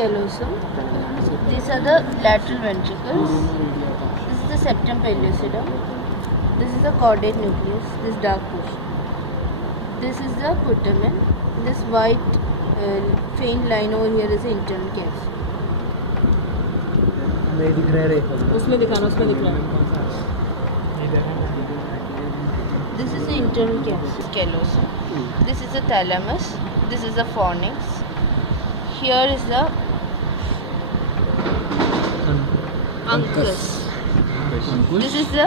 callosum. These are the lateral ventricles. This is the septum pellucidum. This is the caudate nucleus, this dark portion. This is the putamen. This white faint line over here is the internal capsule. उसमें दिखाना This is the internal capsule, callosum. This is the thalamus. This is the fornix. Here is the uncus. This is the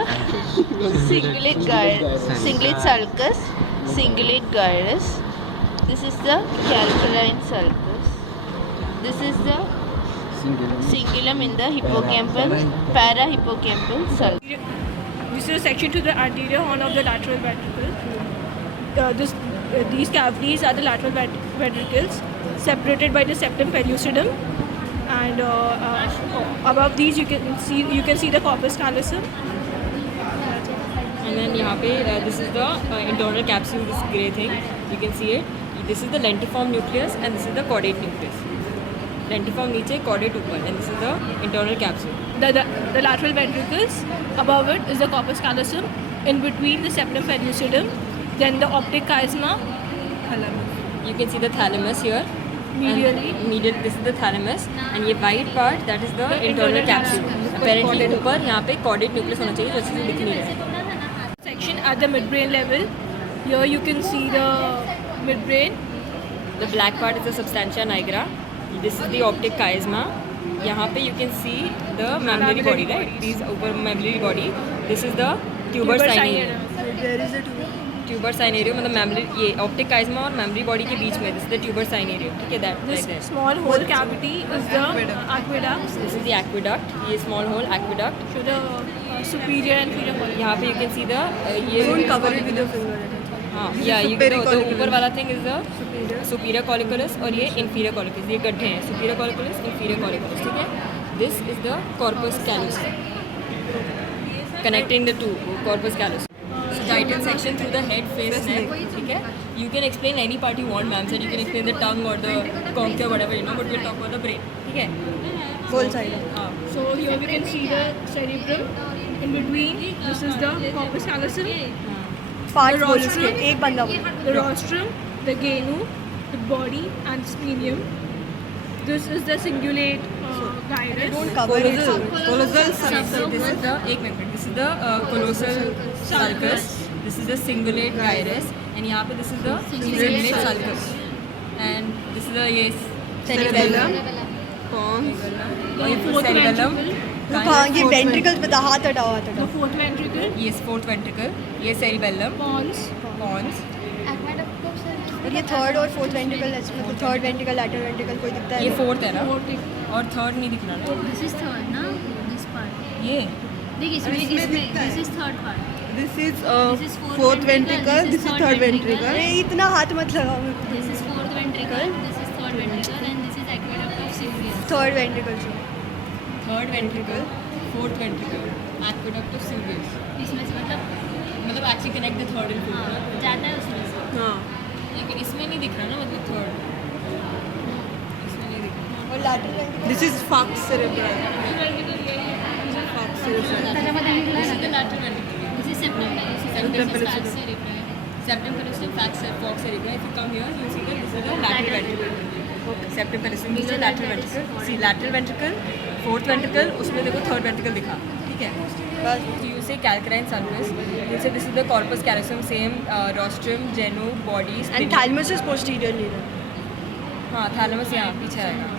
cingulate sulcus, cingulate gyrus. This is the calcarine sulcus. This is the cingulum in the hippocampal, parahippocampal sulcus. This is a section to the anterior horn of the lateral ventricle. These cavities are the lateral ventricles, separated by the septum pellucidum, and above these you can see the corpus callosum. And then यहाँ पे this is the internal capsule, this grey thing, you can see it. This is the lentiform nucleus and this is the caudate nucleus. Lentiform नीचे, caudate ऊपर, and this is the internal capsule. The lateral ventricles, above it is the corpus callosum, in between the septum pellucidum, then the optic chiasma. You can see the thalamus here. Medially. This is the thalamus, and ये white part that is the internal capsule. Apparently ऊपर यहाँ पे caudate nucleus होना चाहिए, जैसे कि दिख नहीं रहा है. Section at the midbrain level. Here you can see the midbrain. The black part is the substantia nigra. This is the optic chiasma. यहाँ पे you can see the mammillary body, right? These ऊपर mammillary body. This is the tuber cinereum. There is a Tuber cinereum मतलब mammillary ये optic chiasma और mammillary body के बीच में. This is the tuber cinereum. ठीक है, that This right there. small hole cavity is the aqueduct. This is the aqueduct. ये small hole aqueduct. So the superior and inferior column. यहाँ पे you can see the ये Don't cover it with your finger. हाँ, yeah, you the ऊपर वाला thing is the superior colliculus और ये inferior colliculus. ये गड्ढे हैं, superior colliculus, inferior colliculus. ठीक है. This is the corpus callosum. Connecting the two, corpus callosum. So titan section through the head, face, neck. ठीक है. You can explain any part you want, ma'am said. You can explain the tongue or the conch or whatever you know, but we'll talk about the brain. ठीक है. Whole side. So here we can see the cerebrum. In between, this is the corpus callosum. Part The बोल rostrum. इसके एक बंदा बोल The rostrum, the genu, the body, and splenium. This is the cingulate gyrus. Cover it Colossal sulcus. This is the एक minute. This is the colossal sulcus. This is the cingulate gyrus. And यहाँ पे this is the cingulate sulcus. And this is the ये cerebellum. Pons. और ये fourth cerebellum. हाँ ये ventricles बता हाथ हटाओ The fourth ventricle, Yes, fourth ventricle. ये cerebellum. pons, Pons. और ये थर्ड और फोर्थ वेंट्रिकल मतलब थर्ड वेंट्रिकल लैटरल वेंट्रिकल कोई दिखता है ये फोर्थ है ना aortic. और थर्ड नहीं दिख रहा ना. This is third, ना? This part. ये देखिए इसमें this is third part. This is This is fourth ventricle. This is third ventricle. अरे इतना हाथ मत लगाओ मेरे को This is fourth ventricle. This is third ventricle, and this is aqueduct of Sylvius. Third ventricle जो third ventricle, fourth ventricle, aqueduct of Sylvius. इसमें से मतलब actually connect the third and fourth. जाता है उसमें से. हाँ. लेकिन इसमें नहीं दिख रहा ना, मतलब थर्ड इसमें नहीं दिख रहा. और lateral ventricle This is falx cerebral. Falx cerebral. त्याच्यामध्ये निघाला This is ना. the lateral ventricle. This is septum. This is falx cerebral. Septum pellucidum, falx cerebral. If you come here, you see that this is the lateral ventricle. Septum pellucidum, this is the lateral ventricle. See lateral ventricle, fourth ventricle, उसमें देखो third ventricle दिखा. ठीक है. So you say calcarine sulcus. You say this is the corpus callosum, same rostrum, genu, body, and spleen. Thalamus is posteriorly हाँ, thalamus यहाँ पीछे आएगा.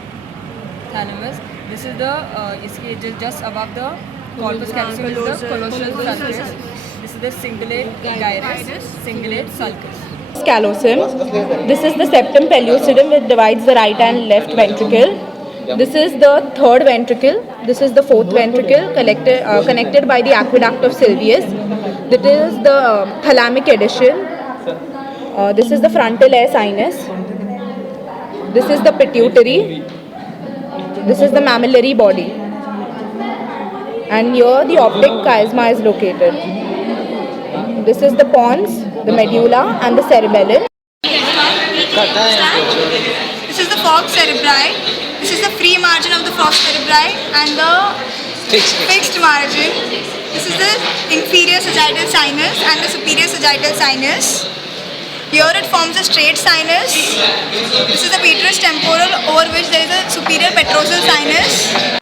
Thalamus. This is the इसके just above the corpus callosum is the colossal sulcus. This is the cingulate gyrus, cingulate sulcus. Callosum. This is the septum pellucidum which divides the right and left ventricle. This is the third ventricle. This is the fourth ventricle connected by the aqueduct of Sylvius. This is the thalamic addition. This is the frontal air sinus. This is the pituitary. This is the mammillary body. And here the optic chiasma is located. This is the pons, the medulla, and the cerebellum. This is the falx cerebri. This is the free margin of the fossa cerebri and the fixed margin. This is the inferior sagittal sinus and the superior sagittal sinus. Here it forms a straight sinus. This is the petrous temporal over which there is a superior petrosal sinus.